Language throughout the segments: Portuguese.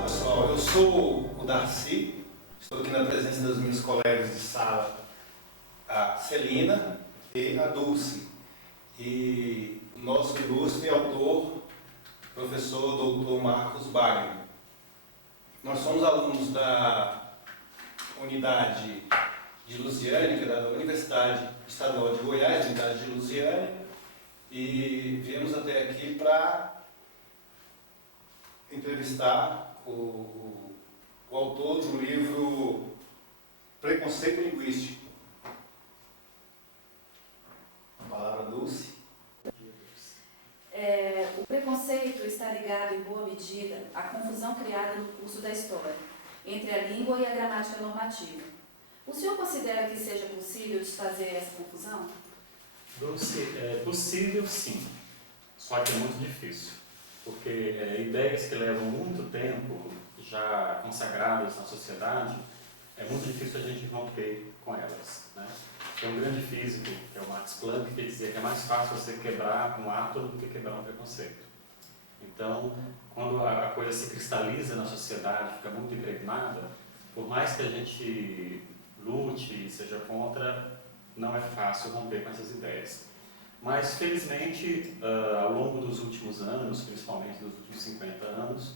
Olá pessoal, eu sou o Darcy, estou aqui na presença das minhas colegas de sala, a Celina e a Dulce, e o nosso ilustre autor, professor Dr. Marcos Wagner. Nós somos alunos da unidade de Lusiânia, que é da Universidade Estadual de Goiás, unidade de Lusiânia, e viemos até aqui para entrevistar o autor do livro Preconceito Linguístico. A palavra Dulce. O preconceito está ligado, em boa medida, à confusão criada no curso da história, entre a língua e a gramática normativa. O senhor considera que seja possível desfazer essa confusão? Dulce, é possível sim, só que é muito difícil, porque ideias que levam muito tempo já consagradas na sociedade, é muito difícil a gente romper com elas, né? Tem um grande físico, que é o Max Planck, que dizia que é mais fácil você quebrar um átomo do que quebrar um preconceito. Então, quando a coisa se cristaliza na sociedade, fica muito impregnada, por mais que a gente lute e seja contra, não é fácil romper com essas ideias. Mas, felizmente, ao longo dos últimos anos, principalmente dos últimos 50 anos,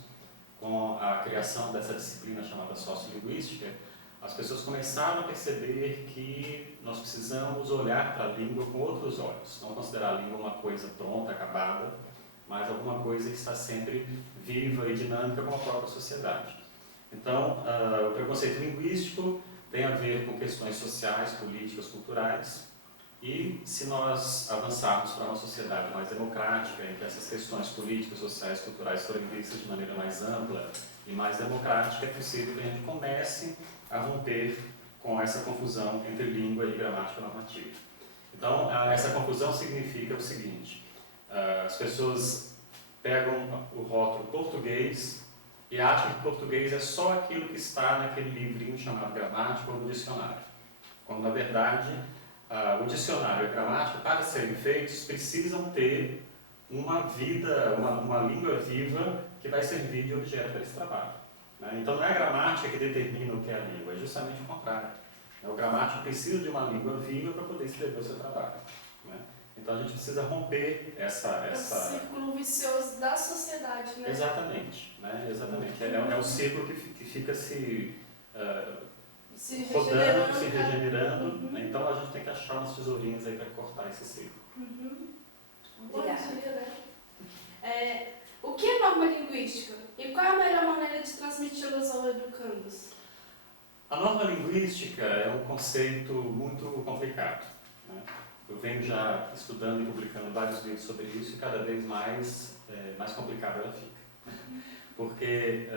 com a criação dessa disciplina chamada sociolinguística, as pessoas começaram a perceber que nós precisamos olhar para a língua com outros olhos, não considerar a língua uma coisa pronta, acabada, mas alguma coisa que está sempre viva e dinâmica com a própria sociedade. Então, o preconceito linguístico tem a ver com questões sociais, políticas, culturais, e se nós avançarmos para uma sociedade mais democrática, em que essas questões políticas, sociais, culturais forem vistas de maneira mais ampla e mais democrática, é possível que a gente comece a romper com essa confusão entre língua e gramática normativa. Então, essa confusão significa o seguinte: as pessoas pegam o rótulo português e acham que português é só aquilo que está naquele livrinho chamado gramática ou no dicionário, quando na verdade o dicionário e a gramática, para serem feitos, precisam ter uma vida, uma língua viva que vai servir de objeto para esse trabalho, né? Então não é a gramática que determina o que é a língua, é justamente o contrário. O gramático precisa de uma língua viva para poder escrever o seu trabalho, né? Então a gente precisa romper esse círculo vicioso da sociedade, né? Exatamente, né? Exatamente. É um círculo que fica se rodando, se regenerando, né? Então a gente tem que achar umas tesourinhas aí para cortar esse ciclo. Obrigada. Né? O que é norma linguística? E qual é a melhor maneira de transmiti-las aos educandos? A norma linguística é um conceito muito complicado, né? Eu venho já estudando e publicando vários livros sobre isso e cada vez mais complicada ela fica. Porque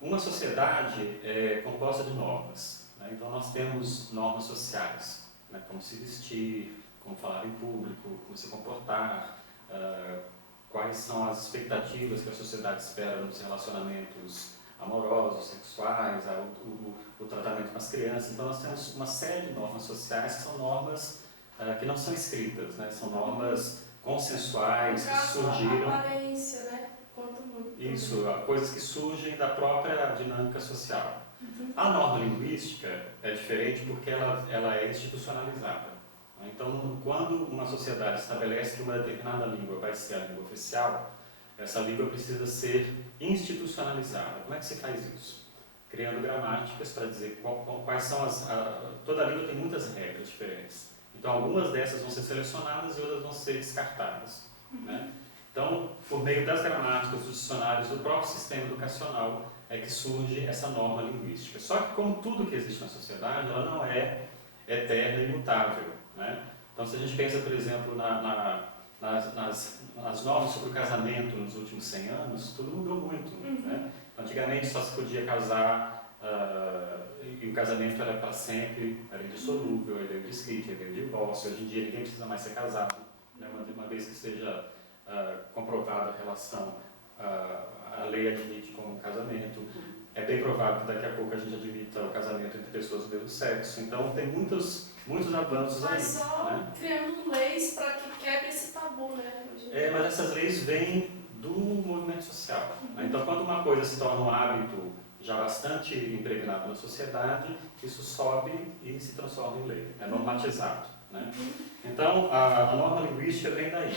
uma sociedade é composta de normas, né? Então nós temos normas sociais, né? Como se vestir, como falar em público, como se comportar, quais são as expectativas que a sociedade espera nos relacionamentos amorosos, sexuais, o tratamento com as crianças. Então nós temos uma série de normas sociais que são normas que não são escritas, né? São normas consensuais que surgiram. A aparência, né? Conta muito. Isso, coisas que surgem da própria dinâmica social. A norma linguística é diferente porque ela é institucionalizada. Então, quando uma sociedade estabelece que uma determinada língua vai ser a língua oficial, essa língua precisa ser institucionalizada. Como é que se faz isso? Criando gramáticas para dizer quais são toda língua tem muitas regras diferentes. Então, algumas dessas vão ser selecionadas e outras vão ser descartadas, né? Então, por meio das gramáticas, dos dicionários, do próprio sistema educacional, é que surge essa norma linguística. Só que, como tudo que existe na sociedade, ela não é eterna e imutável, né? Então, se a gente pensa, por exemplo, nas normas sobre o casamento nos últimos 100 anos, tudo mudou muito, né? Antigamente só se podia casar e o casamento era para sempre, era indissolúvel, ele veio de escrito, ele veio de divórcio. Hoje em dia ninguém precisa mais ser casado, né? Uma vez que seja comprovada a relação, a lei admite como casamento. É bem provável que daqui a pouco a gente admita o casamento entre pessoas do mesmo sexo. Então tem muitos avanços aí. Mas só criando leis para que quebre esse tabu, né? Mas essas leis vêm do movimento comportamento social. Né? Então, quando uma coisa se torna um hábito já bastante impregnado na sociedade, isso sobe e se transforma em lei, é normatizado. Né? Então, a norma linguística vem daí.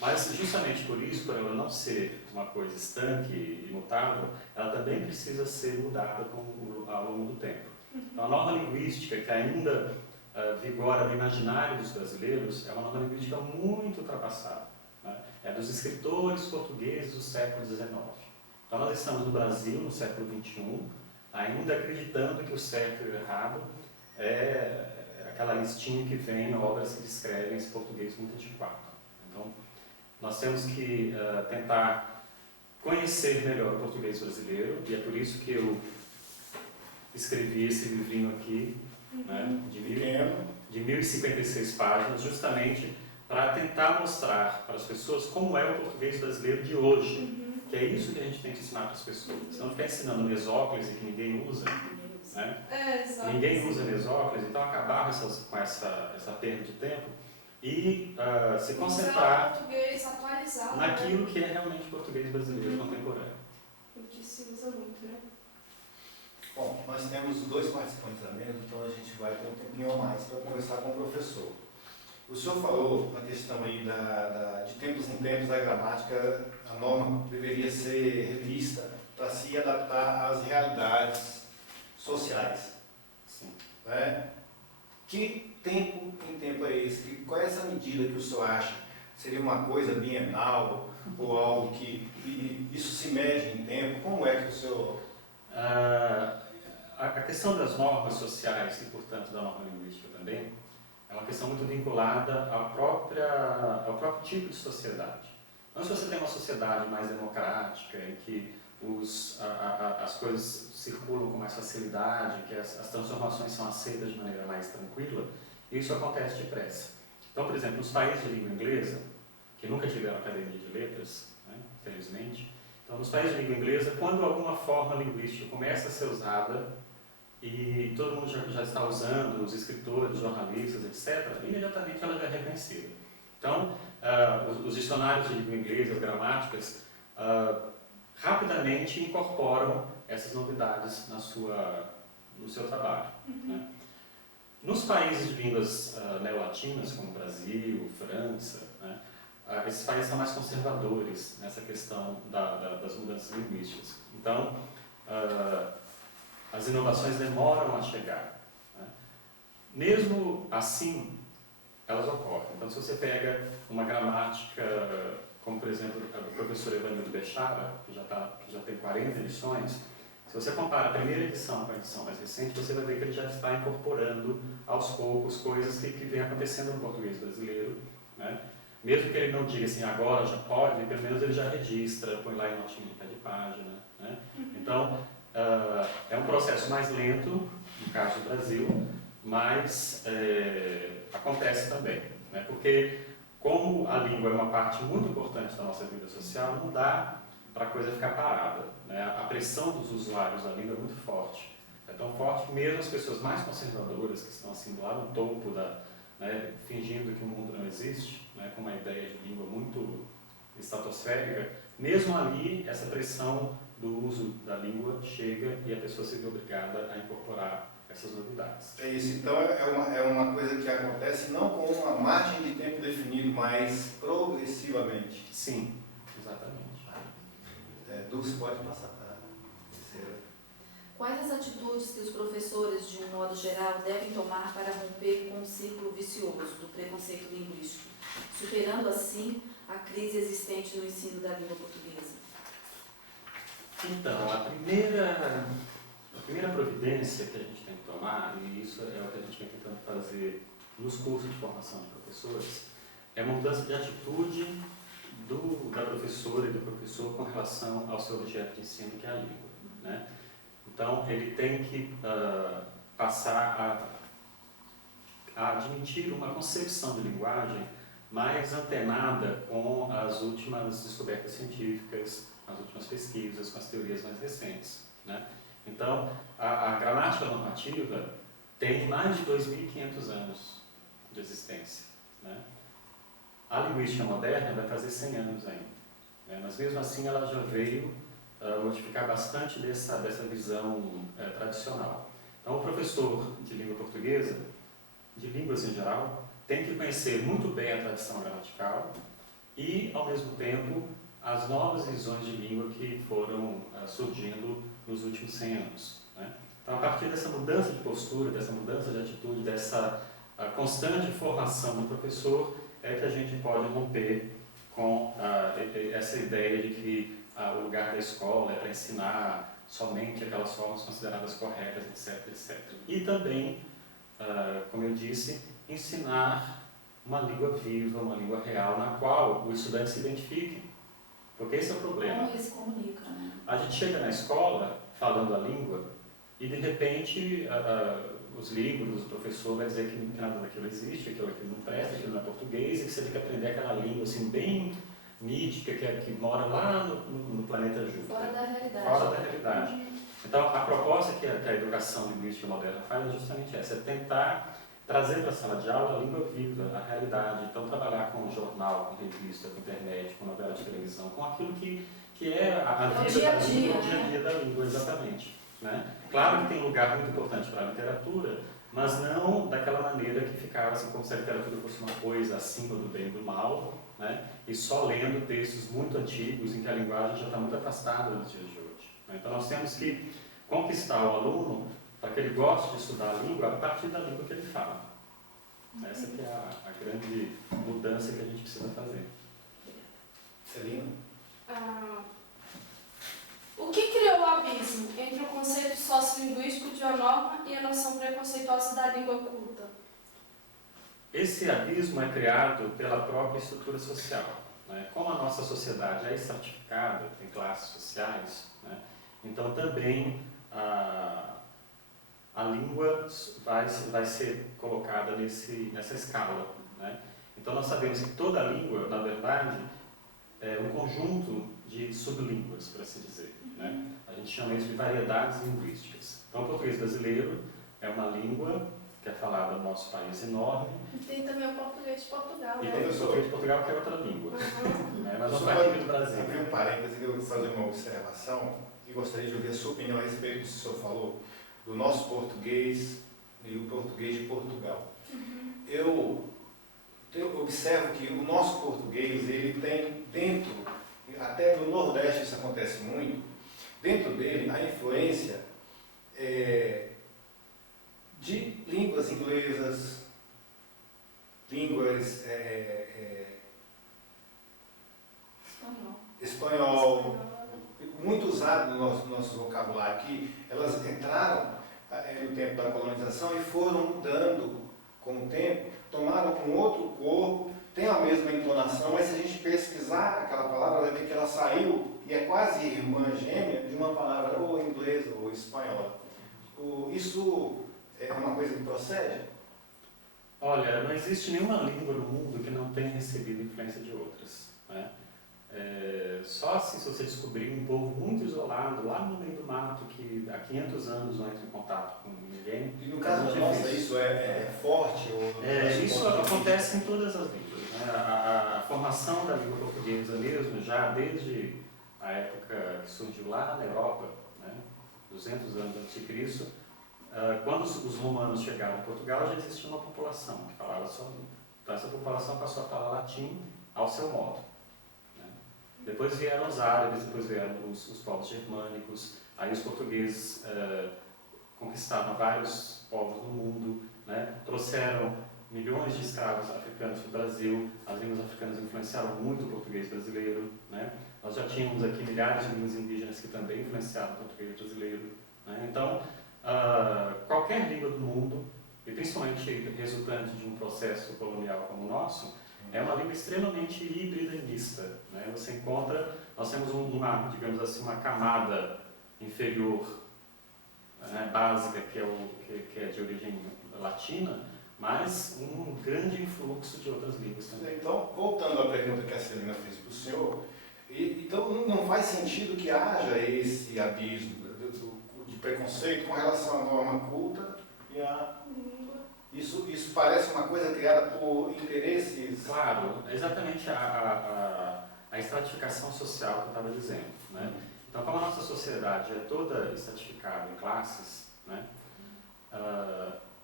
Mas, justamente por isso, por ela não ser uma coisa estanque e imutável, ela também precisa ser mudada ao longo do tempo. Então, a norma linguística, que ainda vigora no imaginário dos brasileiros, é uma norma linguística muito ultrapassada. Né? É dos escritores portugueses do século XIX. Então, nós estamos no Brasil, no século XXI, ainda acreditando que o certo e o errado é aquela listinha que vem em obras que descrevem esse português muito antiquado. Então, nós temos que tentar conhecer melhor o português brasileiro, e é por isso que eu escrevi esse livrinho aqui, né, de 1056 páginas, justamente para tentar mostrar para as pessoas como é o português brasileiro de hoje. Que é isso que a gente tem que ensinar para as pessoas. Se não ficar ensinando mesóclise que ninguém usa, né? Ninguém usa mesóclise, então acabar com essa perda de tempo e se concentrar português atualizado, naquilo que é realmente português brasileiro contemporâneo. O que se usa muito, né? Bom, nós temos 2 participantes a menos, então a gente vai ter um tempinho a mais para conversar com o professor. O senhor falou na questão aí de tempos em tempos a gramática, a norma deveria ser revista para se adaptar às realidades sociais. Sim. Né? Que tempo em tempo é esse? Qual é essa medida que o senhor acha? Seria uma coisa bienal ou algo que isso se mede em tempo? Como é que o senhor... A questão das normas sociais e, portanto, da norma linguística também, é uma questão muito vinculada ao próprio tipo de sociedade. Então, se você tem uma sociedade mais democrática, em que as coisas circulam com mais facilidade, que as transformações são aceitas de maneira mais tranquila, isso acontece depressa. Então, por exemplo, nos países de língua inglesa, que nunca tiveram academia de letras, né, infelizmente, então, nos países de língua inglesa, quando alguma forma linguística começa a ser usada, e todo mundo já está usando, os escritores, os jornalistas, etc., imediatamente ela já é reconhecida. Então, os dicionários de língua inglesa, as gramáticas, rapidamente incorporam essas novidades no seu trabalho. Né? Nos países de línguas neolatinas, como Brasil, França, né, esses países são mais conservadores nessa questão das mudanças linguísticas. Então, as inovações demoram a chegar. Né? Mesmo assim, elas ocorrem. Então, se você pega uma gramática, como por exemplo a do professor Evanildo Bechara, que já tem 40 edições, se você compara a primeira edição com a edição mais recente, você vai ver que ele já está incorporando aos poucos coisas que vem acontecendo no português brasileiro. Né? Mesmo que ele não diga assim, agora já pode, pelo menos ele já registra, põe lá em notinha de pé de página. Né? Então, é um processo mais lento, no caso do Brasil, mas acontece também. Né? Porque, como a língua é uma parte muito importante da nossa vida social, não dá para a coisa ficar parada. Né? A pressão dos usuários da língua é muito forte. É tão forte que mesmo as pessoas mais conservadoras, que estão assim lá no topo, né, fingindo que o mundo não existe, né, com uma ideia de língua muito estratosférica, mesmo ali, essa pressão do uso da língua chega e a pessoa se vê obrigada a incorporar essas novidades. É isso, então é uma coisa que acontece não com uma margem de tempo definido, mas progressivamente. Sim, exatamente. Dulce, pode passar para a terceira. Quais as atitudes que os professores, de um modo geral, devem tomar para romper com o ciclo vicioso do preconceito linguístico, superando assim a crise existente no ensino da língua portuguesa? Então, a primeira providência que a gente tem que tomar, e isso é o que a gente vem tentando fazer nos cursos de formação de professores, é uma mudança de atitude da professora e do professor com relação ao seu objeto de ensino, que é a língua. Né? Então, ele tem que passar a admitir uma concepção de linguagem mais antenada com as últimas descobertas científicas, as últimas pesquisas, com as teorias mais recentes. Né? Então, a gramática normativa tem mais de 2.500 anos de existência. Né? A linguística moderna vai fazer 100 anos ainda. né? Mas mesmo assim ela já veio modificar bastante dessa visão tradicional. Então o professor de língua portuguesa, de línguas em geral, tem que conhecer muito bem a tradição gramatical e, ao mesmo tempo, as novas visões de língua que foram surgindo nos últimos 100 anos, né? Então, a partir dessa mudança de postura, dessa mudança de atitude, dessa constante formação do professor, é que a gente pode romper com essa ideia de que o lugar da escola é para ensinar somente aquelas formas consideradas corretas, etc, etc. E também, como eu disse, ensinar uma língua viva, uma língua real, na qual o estudante se identifique. Porque esse é o problema. Como eles comunicam, né? A gente chega na escola falando a língua e, de repente, os livros, o professor vai dizer que nada daquilo existe, aquilo não presta, aquilo não é português, e que você tem que aprender aquela língua assim, bem mítica, que mora lá no planeta Júpiter. Fora da realidade. Fora da realidade. Então, a proposta que a educação linguística moderna faz é justamente essa, é tentar trazer para a sala de aula a língua viva, a realidade. Então, trabalhar com jornal, com revista, com internet, com novela de televisão, com aquilo que é a vida da língua, o dia a dia da língua, exatamente, né? Claro que tem um lugar muito importante para a literatura, mas não daquela maneira que ficava assim, como se a literatura fosse uma coisa acima do bem e do mal, né? E só lendo textos muito antigos em que a linguagem já está muito afastada dos dias de hoje, né? Então, nós temos que conquistar o aluno para que ele goste de estudar a língua a partir da língua que ele fala. Essa que é a grande mudança que a gente precisa fazer. Celina? O que criou o abismo entre o conceito sociolinguístico de uma norma e a noção preconceituosa da língua culta? Esse abismo é criado pela própria estrutura social, né? Como a nossa sociedade é estratificada, tem classes sociais, né? Então também a língua vai ser colocada nessa escala, né? Então nós sabemos que toda língua, na verdade, é um conjunto de sublínguas, por assim dizer, né? A gente chama isso de variedades linguísticas. Então o português brasileiro é uma língua que é falada no nosso país enorme. E tem também o português de Portugal, E né? tem o português de Portugal, que é outra língua, né? Mas não Só faz parte do Brasil. abrir um parêntese, eu vou fazer uma observação e gostaria de ouvir a sua opinião a respeito do que o senhor falou, do nosso português e o português de Portugal. Eu observo que o nosso português, ele tem dentro, até no Nordeste isso acontece muito, dentro dele a influência de línguas inglesas, línguas espanhol, muito usado no nosso vocabulário aqui. Elas entraram no tempo da colonização e foram mudando com o tempo, tomaram um outro corpo, tem a mesma entonação, mas se a gente pesquisar aquela palavra, vai ver que ela saiu e é quase irmã gêmea de uma palavra ou inglesa ou espanhola. Isso é uma coisa que procede? Olha, não existe nenhuma língua no mundo que não tenha recebido influência de outras, né? Só se você descobrir um povo muito isolado, lá no meio do mato, que há 500 anos não entra em contato com ninguém. E no caso da nossa, isso é forte? Isso acontece em todas as línguas, né? A formação da língua portuguesa mesmo, já desde a época que surgiu lá na Europa, né? 200 anos antes de Cristo, quando os romanos chegaram em Portugal, já existia uma população que falava sua língua. Então essa população passou a falar latim ao seu modo. Depois vieram os árabes, depois vieram os povos germânicos, aí os portugueses conquistaram vários povos no mundo, né? Trouxeram milhões de escravos africanos para o Brasil, as línguas africanas influenciaram muito o português brasileiro, né? Nós já tínhamos aqui milhares de línguas indígenas que também influenciaram o português brasileiro, né? Então, qualquer língua do mundo, e principalmente resultante de um processo colonial como o nosso, é uma língua extremamente híbrida e mista, né? Você encontra, nós temos digamos assim, uma camada inferior, né, básica, que é de origem latina, mas um grande influxo de outras línguas também. Então, voltando à pergunta que a Celina fez para o senhor, então não faz sentido que haja esse abismo de preconceito com relação à norma culta e a... Isso parece uma coisa criada por interesses... Claro, exatamente a a estratificação social que eu estava dizendo, né? Então, como a nossa sociedade é toda estratificada em classes, né,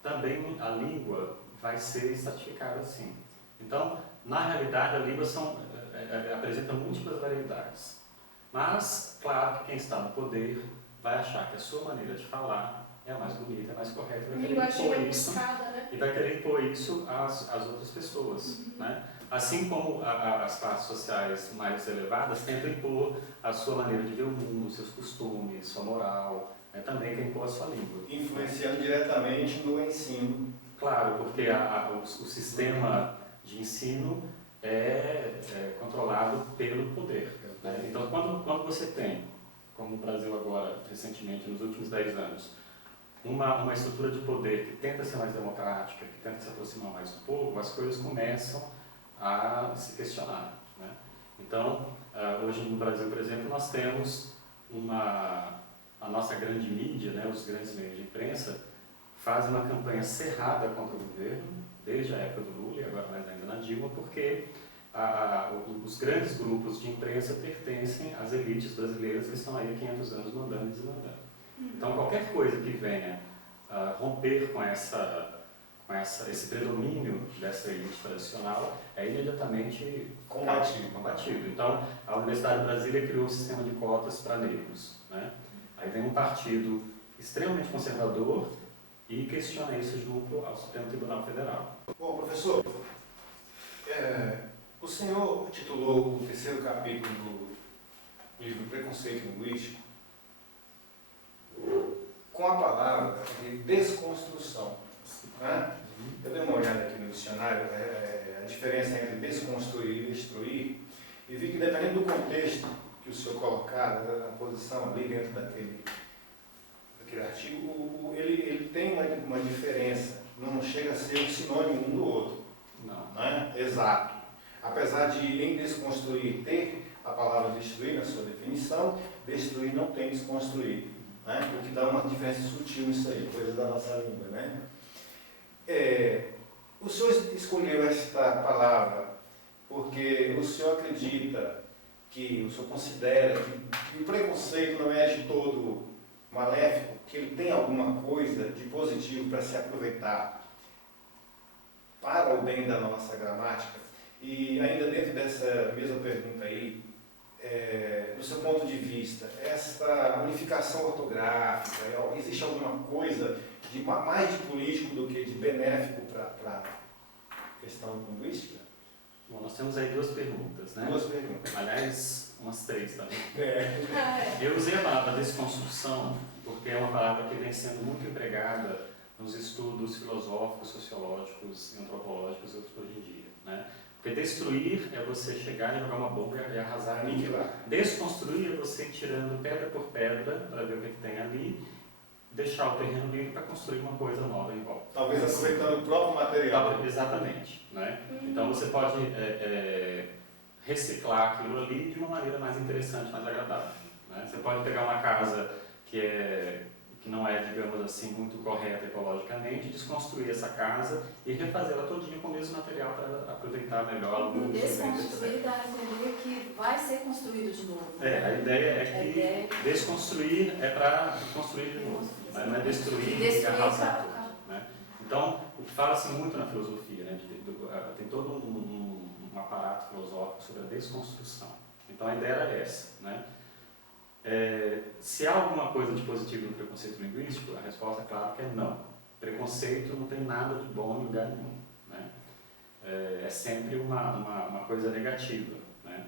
também a língua vai ser estratificada assim. Então, na realidade, a língua apresenta múltiplas variedades. Mas, claro que quem está no poder vai achar que a sua maneira de falar é a mais bonita, é a mais correta, vai querer impor isso, né? e vai querer impor isso às outras pessoas, né? Assim como as classes sociais mais elevadas tentam impor a sua maneira de ver o mundo, seus costumes, sua moral, né? Também quer impor a sua língua. Influenciando diretamente no ensino. Claro, porque o sistema de ensino é controlado pelo poder, né? Então, quando você tem, como o Brasil agora, recentemente, nos últimos 10 anos, uma estrutura de poder que tenta ser mais democrática, que tenta se aproximar mais do povo, as coisas começam a se questionar, né? Então, hoje no Brasil, por exemplo, nós temos a nossa grande mídia, né, os grandes meios de imprensa, fazem uma campanha cerrada contra o governo, desde a época do Lula e agora mais ainda na Dilma, porque os grandes grupos de imprensa pertencem às elites brasileiras que estão aí há 500 anos mandando e desmandando. Então, qualquer coisa que venha romper com esse predomínio dessa elite tradicional é imediatamente combatido. Então, a Universidade de Brasília criou um sistema de cotas para negros, né? Aí vem um partido extremamente conservador e questiona isso junto ao Supremo Tribunal Federal. Bom, professor, o senhor titulou o terceiro capítulo do livro Preconceito Linguístico com a palavra de desconstrução, né? Eu dei uma olhada aqui no dicionário, a diferença entre desconstruir e destruir, e vi que dependendo do contexto que o senhor colocar, a posição ali dentro daquele artigo, ele tem uma diferença, não chega a ser um sinônimo um do outro. Não. Né? Exato. Apesar de em desconstruir ter a palavra destruir na sua definição, destruir não tem desconstruir, né? O que dá uma diferença sutil nisso aí, coisa da nossa língua, né? O senhor escolheu esta palavra porque o senhor acredita o senhor considera que o preconceito não é de todo maléfico, que ele tem alguma coisa de positivo para se aproveitar para o bem da nossa gramática? E ainda dentro dessa mesma pergunta aí, do seu ponto de vista, essa unificação ortográfica, existe alguma coisa mais de político do que de benéfico para a questão linguística? Bom, nós temos aí duas perguntas, né? Duas perguntas. Aliás, umas três também. É. Eu usei a palavra desconstrução porque é uma palavra que vem sendo muito empregada nos estudos filosóficos, sociológicos e antropológicos hoje em dia, né? Porque destruir é você chegar e jogar uma bomba e arrasar a língua. Desconstruir é você ir tirando pedra por pedra para ver o que tem ali, deixar o terreno livre para construir uma coisa nova em volta. Talvez aproveitando o próprio material. Exatamente, né? Então você pode reciclar aquilo ali de uma maneira mais interessante, mais agradável, né? Você pode pegar uma casa que não é, digamos assim, muito correta ecologicamente, desconstruir essa casa e refazê-la todinha com o mesmo material para aproveitar melhor alguns desconstruir dá a entender que vai ser construído de novo. A ideia é que desconstruir é para construir de novo, né? Não é destruir e arrasar tudo, né? Então, o que fala-se muito na filosofia, né? Tem todo um aparato filosófico sobre a desconstrução. Então, a ideia era essa, né? Se há alguma coisa de positivo no preconceito linguístico, a resposta é claro que é não. Preconceito não tem nada de bom em lugar nenhum, né? É sempre uma coisa negativa, né?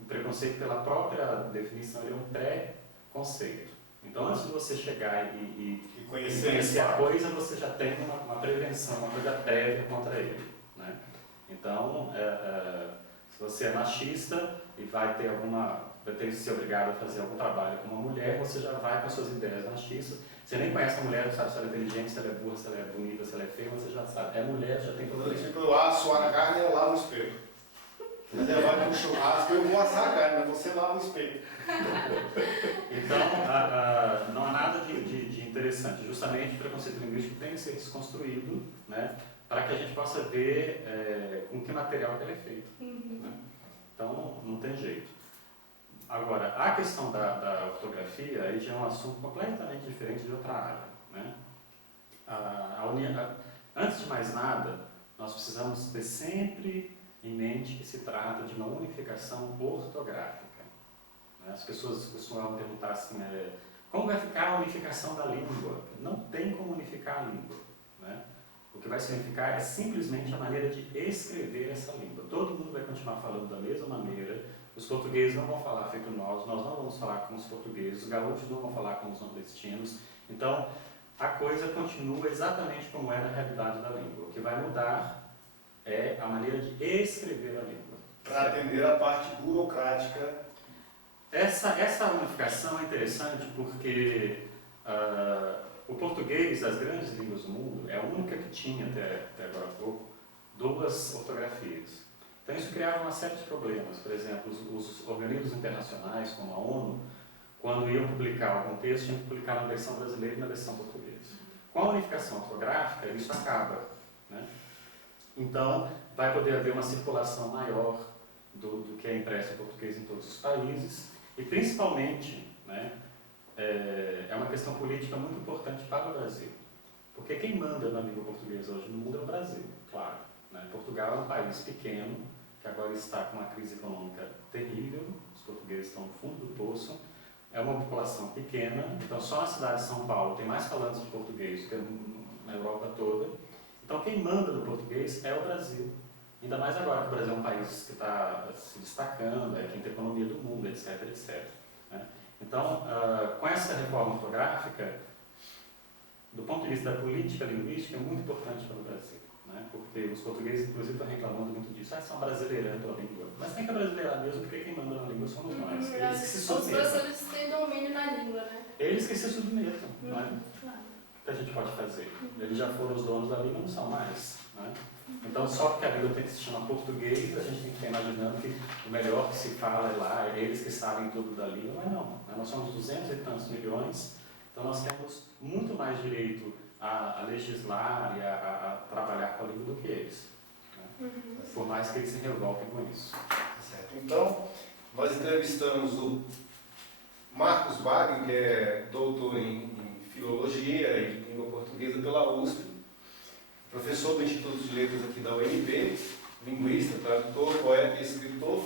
O preconceito, pela própria definição, ele é um pré-conceito. Então, antes de você chegar e conhecer a coisa, você já tem uma prevenção, uma coisa prévia contra ele, né? Então, se você é machista e vai ter que ser obrigado a fazer algum trabalho com uma mulher, você já vai com as suas ideias machistas. Você nem conhece a mulher, não sabe se ela é inteligente, se ela é burra, se ela é bonita, se ela é feia, mas você já sabe. É mulher, já tem todo isso. Tipo, eu asso a carne e eu lavo o espelho. Mas ela vai para o churrasco, eu vou assar a carne, mas você lava o espelho. Então, não há nada de interessante. Justamente o preconceito linguístico tem que ser desconstruído, né, para que a gente possa ver com que material que ele é feito. Né? Então, não tem jeito. Agora, a questão da ortografia aí já é um assunto completamente diferente de outra área, né? Antes de mais nada, nós precisamos ter sempre em mente que se trata de uma unificação ortográfica, né? As pessoas costumavam perguntar assim, como vai ficar a unificação da língua? Não tem como unificar a língua, né? O que vai se unificar é simplesmente a maneira de escrever essa língua. Todo mundo vai continuar falando da mesma maneira. Os portugueses não vão falar feito nós não vamos falar como os portugueses, os gaúchos não vão falar como os nordestinos. Então, a coisa continua exatamente como é na realidade da língua. O que vai mudar é a maneira de escrever a língua. Para atender a parte burocrática. Essa unificação é interessante porque o português das grandes línguas do mundo é a única que tinha até agora há pouco 2 ortografias. Então isso criava uma série de problemas. Por exemplo, os organismos internacionais, como a ONU, quando iam publicar algum texto, tinham que publicar na versão brasileira e na versão portuguesa. Com a unificação ortográfica, isso acaba, né? Então, vai poder haver uma circulação maior do que é impresso em português em todos os países, e principalmente, né, é uma questão política muito importante para o Brasil. Porque quem manda na língua portuguesa hoje no mundo é o Brasil, claro, né? Portugal é um país pequeno, que agora está com uma crise econômica terrível, os portugueses estão no fundo do poço, é uma população pequena, então só na cidade de São Paulo tem mais falantes de português do que na Europa toda. Então quem manda no português é o Brasil. Ainda mais agora que o Brasil é um país que está se destacando, é a quinta economia do mundo, etc, etc. Né? Então, com essa reforma ortográfica, do ponto de vista da política linguística, é muito importante para o Brasil. Né? Porque os portugueses, inclusive, estão reclamando muito disso. Estão brasileirando a língua. Mas tem que brasileirar mesmo, porque quem manda na língua somos nós. Eles que se Os submetam. brasileiros têm domínio na língua, né? Eles que se submetam. Né? Claro. O que a gente pode fazer? Eles já foram os donos da língua, não são mais. Né? Então, só porque a língua tem que se chamar português, a gente tem que ficar imaginando que o melhor que se fala é lá, é eles que sabem tudo da língua. Mas não. Né? Nós somos 200 e tantos milhões, então nós temos muito mais direito a legislar e a trabalhar com a língua do que eles. Né? Por mais que eles se revoltem com isso. Certo. Então, nós entrevistamos o Marcos Wagner, que é doutor em Filologia e Língua Portuguesa pela USP, professor do Instituto de Letras aqui da UNB, linguista, tradutor, poeta e escritor.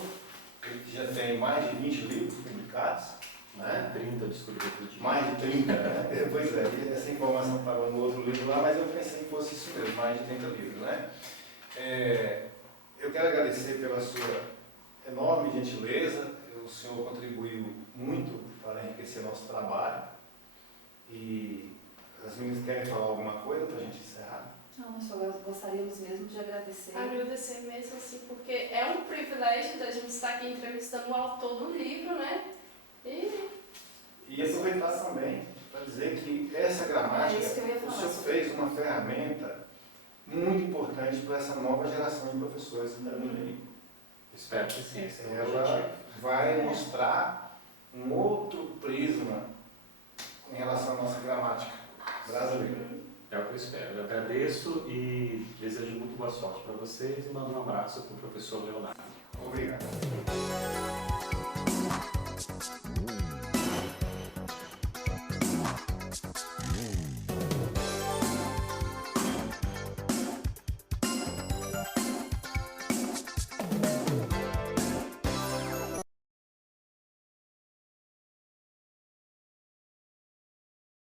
Ele já tem mais de 20 livros publicados. Né? 30, descobri outro dia. Mais de 30, né? Pois é, essa informação estava no outro livro lá, mas eu pensei que fosse isso mesmo, mais de 30 livros, né? Eu quero agradecer pela sua enorme gentileza, o senhor contribuiu muito para enriquecer nosso trabalho. E as meninas querem falar alguma coisa para a gente encerrar? Não, nós só gostaríamos mesmo de agradecer. Agradecer mesmo, assim, porque é um privilégio da gente estar aqui entrevistando o autor do livro, né? E aproveitar também para dizer que essa gramática, o senhor fez uma ferramenta muito importante para essa nova geração de professores que está vindo aí. Espero que sim. Ela vai mostrar um outro prisma em relação à nossa gramática brasileira. É o que eu espero. Eu agradeço e desejo muito boa sorte para vocês e mando um abraço para o professor Leonardo. Obrigado.